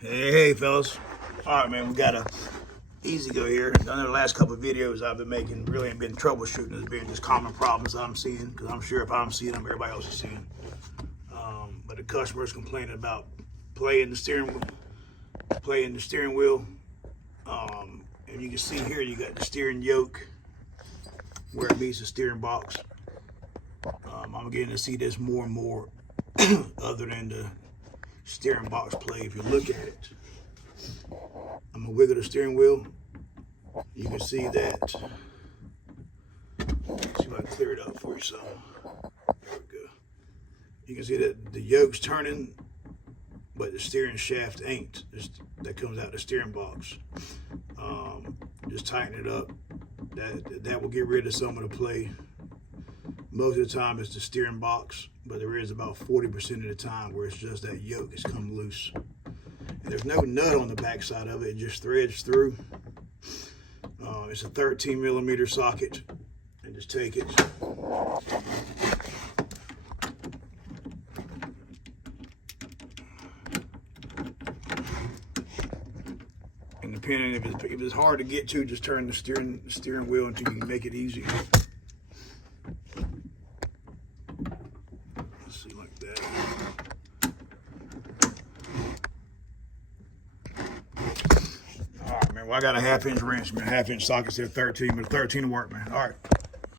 Hey, fellas. All right, man, we got a Ezgo here. Done the last couple of videos I've been making really ain't been troubleshooting. It's been just common problems I'm seeing, because I'm sure if I'm seeing them, everybody else is seeing. But the customer's complaining about playing the steering wheel. And you can see here, you got the steering yoke where it meets the steering box. I'm getting to see this more and more other than the steering box play. If you look at it, I'm gonna wiggle the steering wheel. You can see that. See if I can clear it up for you some. There we go. You can see that the yoke's turning, but the steering shaft ain't. That comes out the steering box. Just tighten it up. That will get rid of some of the play. Most of the time it's the steering box, but there is about 40% of the time where it's just that yoke has come loose. And there's no nut on the back side of it. It just threads through. It's a 13 millimeter socket. And just take it. And depending if it's hard to get to, just turn the steering wheel until you can make it easy. Let's see, like that. All right, man. Well, I got a 1/2 inch wrench, man. 1/2 inch sockets there, 13, but 13 will work, man. All right.